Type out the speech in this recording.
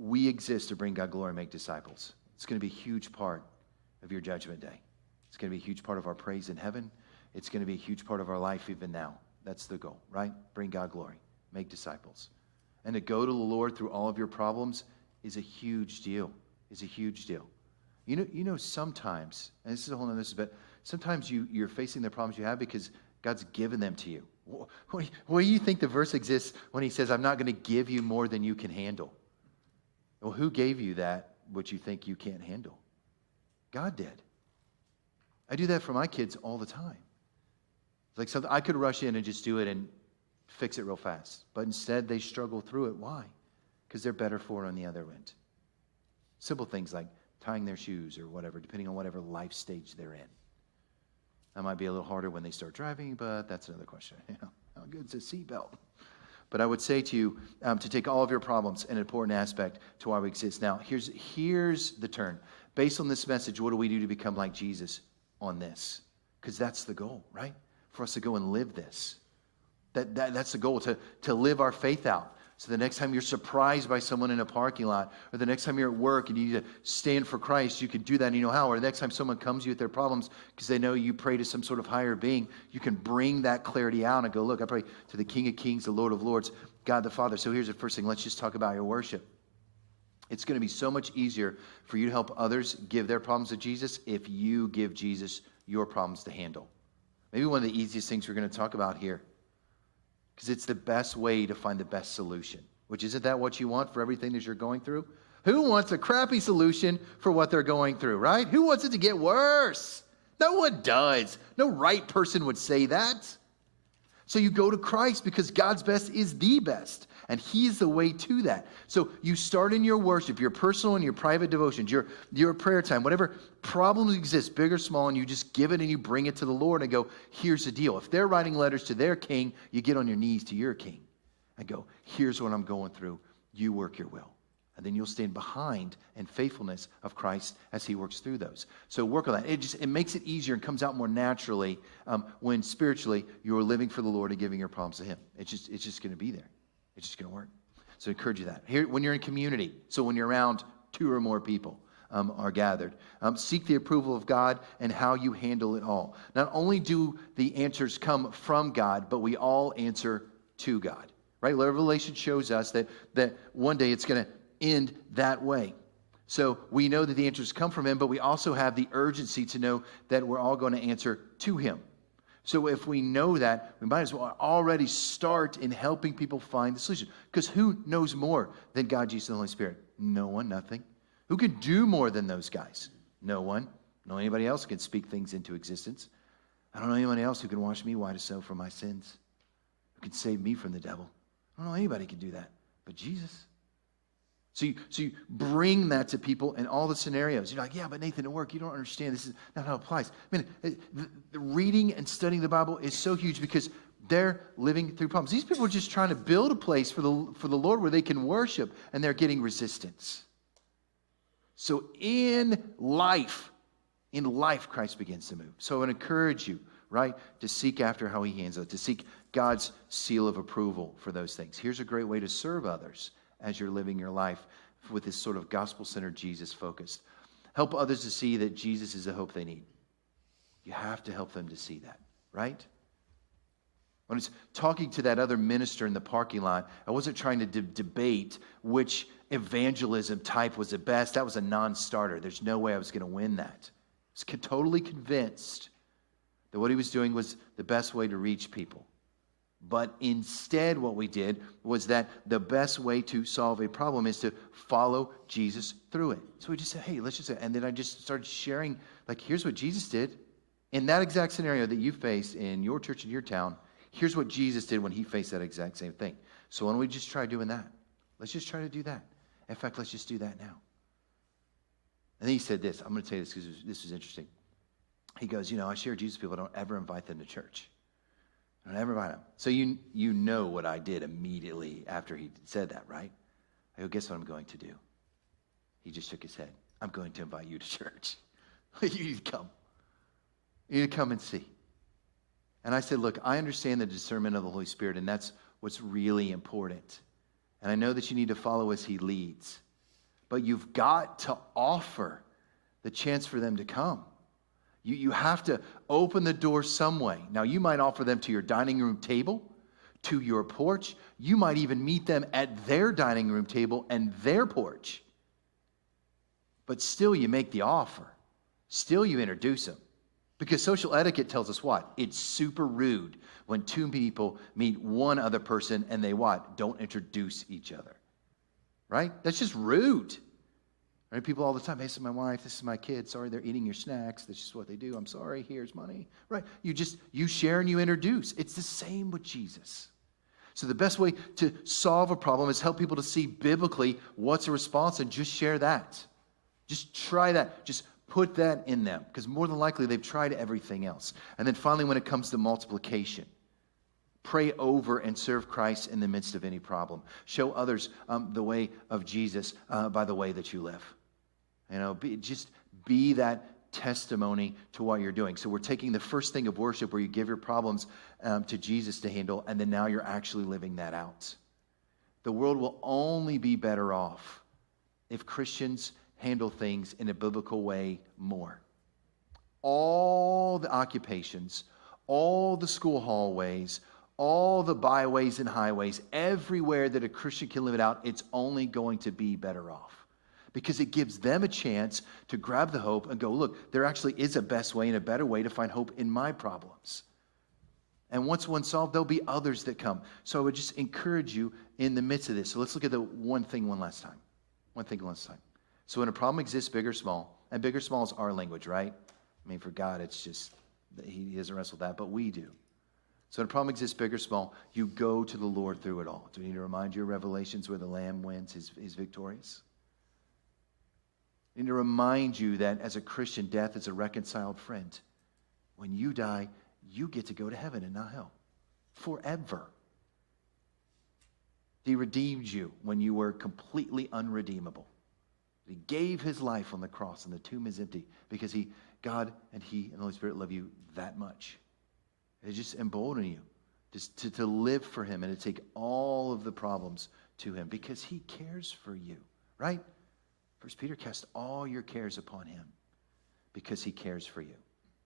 we exist to bring God glory and make disciples. It's going to be a huge part of your judgment day. It's going to be a huge part of our praise in heaven. It's going to be a huge part of our life even now. That's the goal, right? Bring God glory, make disciples. And to go to the Lord through all of your problems is a huge deal, is a huge deal. You know, sometimes, and this is a whole other, but sometimes you're facing the problems you have because God's given them to you. Where do you think the verse exists when he says, I'm not going to give you more than you can handle? Well, who gave you that which you think you can't handle? God did. I do that for my kids all the time. It's like something I could rush in and just do it and fix it real fast. But instead, they struggle through it. Why? Because they're better for it on the other end. Simple things like tying their shoes or whatever, depending on whatever life stage they're in. That might be a little harder when they start driving, but that's another question. How good's a seatbelt? But I would say to you to take all of your problems, an important aspect to why we exist. Now, here's the turn. Based on this message, what do we do to become like Jesus on this? Because that's the goal, right? For us to go and live this. That's the goal, to live our faith out. So the next time you're surprised by someone in a parking lot, or the next time you're at work and you need to stand for Christ, you can do that and you know how. Or the next time someone comes to you with their problems because they know you pray to some sort of higher being, you can bring that clarity out and go, look, I pray to the King of Kings, the Lord of Lords, God the Father. So here's the first thing. Let's just talk about your worship. It's going to be so much easier for you to help others give their problems to Jesus if you give Jesus your problems to handle. Maybe one of the easiest things we're going to talk about here, because it's the best way to find the best solution. Which, isn't that what you want for everything that you're going through? Who wants a crappy solution for what they're going through, right? Who wants it to get worse? No one does. No right person would say that. So you go to Christ because God's best is the best. And He's the way to that. So you start in your worship, your personal and your private devotions, your prayer time, whatever problems exist, big or small, and you just give it and you bring it to the Lord and go, here's the deal. If they're writing letters to their king, you get on your knees to your king and go, here's what I'm going through. You work your will. And then you'll stand behind in faithfulness of Christ as He works through those. So work on that. It makes it easier and comes out more naturally when spiritually you're living for the Lord and giving your problems to Him. It's just going to be there. It's just going to work. So I encourage you that. Here, when you're in community, so when you're around 2 or more people are gathered, seek the approval of God and how you handle it all. Not only do the answers come from God, but we all answer to God. Right? Revelation shows us that one day it's going to end that way. So we know that the answers come from Him, but we also have the urgency to know that we're all going to answer to Him. So if we know that, we might as well already start in helping people find the solution. Because who knows more than God, Jesus, and the Holy Spirit? No one, nothing. Who can do more than those guys? No one. No anybody else who can speak things into existence. I don't know anyone else who can wash me white as snow from my sins. Who can save me from the devil. I don't know anybody who can do that but Jesus. So you bring that to people in all the scenarios. You're like, yeah, but Nathan, at work, you don't understand. This is not how it applies. I mean, the reading and studying the Bible is so huge because they're living through problems. These people are just trying to build a place for the Lord where they can worship, and they're getting resistance. So in life, Christ begins to move. So I would encourage you, right, to seek after how He handles it, to seek God's seal of approval for those things. Here's a great way to serve others as you're living your life with this sort of gospel-centered, Jesus-focused. Help others to see that Jesus is the hope they need. You have to help them to see that, right? When I was talking to that other minister in the parking lot, I wasn't trying to debate which evangelism type was the best. That was a non-starter. There's no way I was going to win that. I was totally convinced that what he was doing was the best way to reach people. But instead what we did was that the best way to solve a problem is to follow Jesus through it. So we just said, hey, let's just say, and then I just started sharing, like, here's what Jesus did. In that exact scenario that you face in your church, in your town, here's what Jesus did when He faced that exact same thing. So why don't we just try doing that? Let's just try to do that. In fact, let's just do that now. And then he said this. I'm going to tell you this because this was interesting. He goes, I share Jesus with people. I don't ever invite them to church. I don't ever invite them. So you know what I did immediately after he said that, right? I go, guess what I'm going to do? He just shook his head. I'm going to invite you to church. You need to come. You need to come and see. And I said, look, I understand the discernment of the Holy Spirit, and that's what's really important. And I know that you need to follow as He leads. But you've got to offer the chance for them to come. You have to open the door some way. Now, you might offer them to your dining room table, to your porch. You might even meet them at their dining room table and their porch. But still, you make the offer. Still, you introduce them. Because social etiquette tells us what? It's super rude when two people meet one other person and they what? Don't introduce each other. Right? That's just rude. Right? People all the time, hey, this is my wife, this is my kid. Sorry, they're eating your snacks. That's just what they do. I'm sorry, here's money. Right? You share and you introduce. It's the same with Jesus. So the best way to solve a problem is help people to see biblically what's a response and just share that. Just try that. Just put that in them, because more than likely they've tried everything else. And then finally, when it comes to multiplication, pray over and serve Christ in the midst of any problem. Show others the way of Jesus by the way that you live. Just be that testimony to what you're doing. So we're taking the first thing of worship where you give your problems to Jesus to handle, and then now you're actually living that out. The world will only be better off if Christians handle things in a biblical way more. All the occupations, all the school hallways, all the byways and highways, everywhere that a Christian can live it out, it's only going to be better off. Because it gives them a chance to grab the hope and go, look, there actually is a best way and a better way to find hope in my problems. And once one's solved, there'll be others that come. So I would just encourage you in the midst of this. So let's look at the one thing one last time. So when a problem exists, big or small, and big or small is our language, right? I mean, for God, it's just, he doesn't wrestle with that, but we do. So when a problem exists, big or small, you go to the Lord through it all. Do we need to remind you of Revelations where the Lamb wins, he's victorious? I need to remind you that as a Christian, death is a reconciled friend. When you die, you get to go to heaven and not hell. Forever. He redeemed you when you were completely unredeemable. He gave his life on the cross, and the tomb is empty because God and he and the Holy Spirit love you that much. It just embolden you just to live for him and to take all of the problems to him because he cares for you, right? First Peter, cast all your cares upon him because he cares for you.